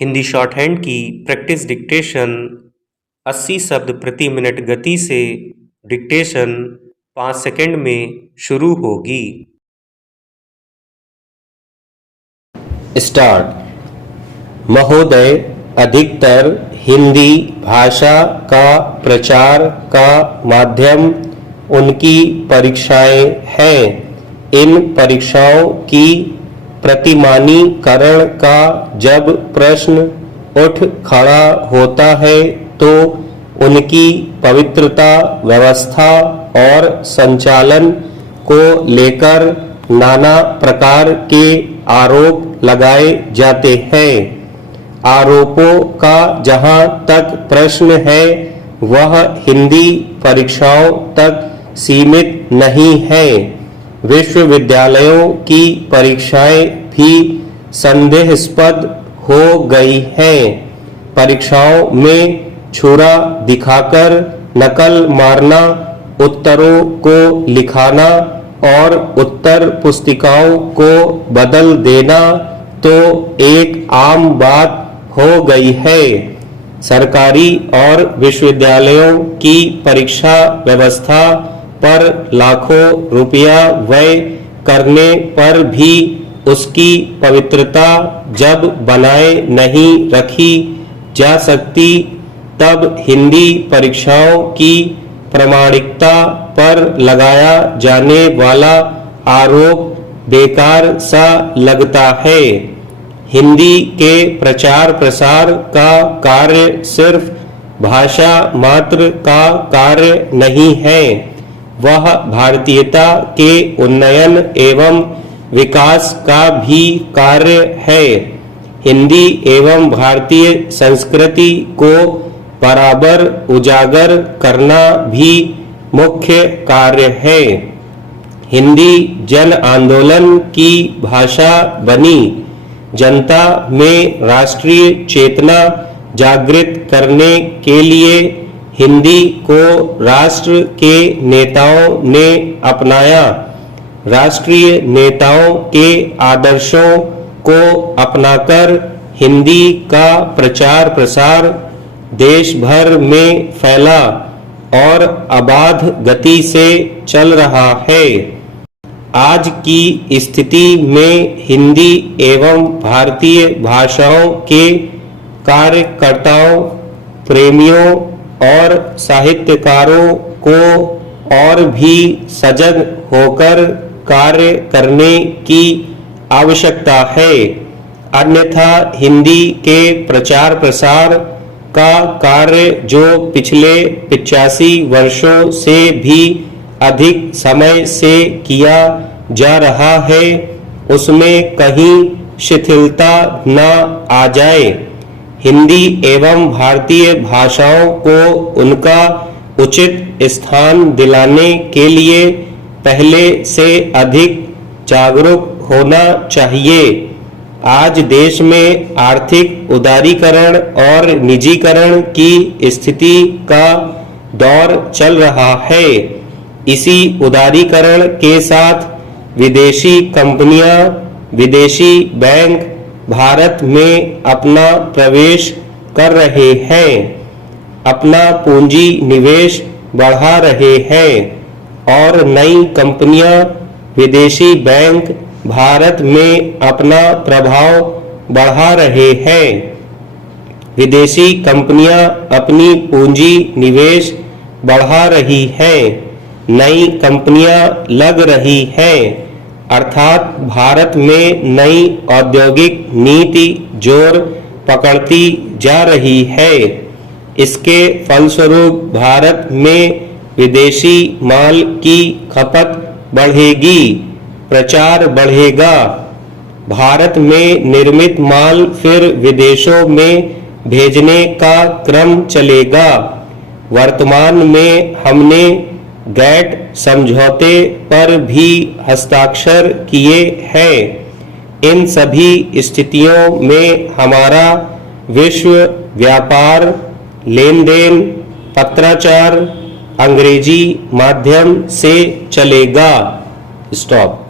Hindi short hand की practice dictation 80 शब्द प्रति मिनट गति से डिक्टेशन 5 सेकंड में शुरू होगी। स्टार्ट। महोदय, अधिकतर हिंदी भाषा का प्रचार का माध्यम उनकी परीक्षाएं हैं। इन परीक्षाओं की प्रतिमानीकरण का जब प्रश्न उठ खड़ा होता है तो उनकी पवित्रता, व्यवस्था और संचालन को लेकर नाना प्रकार के आरोप लगाए जाते हैं। आरोपों का जहां तक प्रश्न है वह हिंदी परीक्षाओं तक सीमित नहीं है। विश्वविद्यालयों की परीक्षाएं भी संदेहास्पद हो गई हैं। परीक्षाओं में छुरा दिखाकर नकल मारना, उत्तरों को लिखाना और उत्तर पुस्तिकाओं को बदल देना तो एक आम बात हो गई है। सरकारी और विश्वविद्यालयों की परीक्षा व्यवस्था पर लाखों रुपया व्यय करने पर भी उसकी पवित्रता जब बनाए नहीं रखी जा सकती, तब हिंदी परीक्षाओं की प्रामाणिकता पर लगाया जाने वाला आरोप बेकार सा लगता है। हिंदी के प्रचार प्रसार का कार्य सिर्फ भाषा मात्र का कार्य नहीं है, वह भारतीयता के उन्नयन एवं विकास का भी कार्य है। हिंदी एवं भारतीय संस्कृति को बराबर उजागर करना भी मुख्य कार्य है। हिंदी जन आंदोलन की भाषा बनी। जनता में राष्ट्रीय चेतना जागृत करने के लिए हिंदी को राष्ट्र के नेताओं ने अपनाया। राष्ट्रीय नेताओं के आदर्शों को अपनाकर हिंदी का प्रचार प्रसार देश भर में फैला और अबाध गति से चल रहा है। आज की स्थिति में हिंदी एवं भारतीय भाषाओं के कार्यकर्ताओं, प्रेमियों और साहित्यकारों को और भी सजग होकर कार्य करने की आवश्यकता है। अन्यथा हिंदी के प्रचार प्रसार का कार्य जो पिछले 85 वर्षों से भी अधिक समय से किया जा रहा है, उसमें कहीं शिथिलता न आ जाए। हिंदी एवं भारतीय भाषाओं को उनका उचित स्थान दिलाने के लिए पहले से अधिक जागरूक होना चाहिए। आज देश में आर्थिक उदारीकरण और निजीकरण की स्थिति का दौर चल रहा है। इसी उदारीकरण के साथ विदेशी कंपनियां, विदेशी बैंक भारत में अपना प्रवेश कर रहे हैं, अपना पूंजी निवेश बढ़ा रहे हैं और नई कंपनियां, विदेशी बैंक भारत में अपना प्रभाव बढ़ा रहे हैं। विदेशी कंपनियां अपनी पूंजी निवेश बढ़ा रही हैं, नई कंपनियां लग रही हैं, अर्थात भारत में नई औद्योगिक नीति जोर पकड़ती जा रही है। इसके फलस्वरूप भारत में विदेशी माल की खपत बढ़ेगी, प्रचार बढ़ेगा। भारत में निर्मित माल फिर विदेशों में भेजने का क्रम चलेगा। वर्तमान में हमने गैट समझौते पर भी हस्ताक्षर किए हैं। इन सभी स्थितियों में हमारा विश्व व्यापार, लेन देन, पत्राचार अंग्रेजी माध्यम से चलेगा। स्टॉप।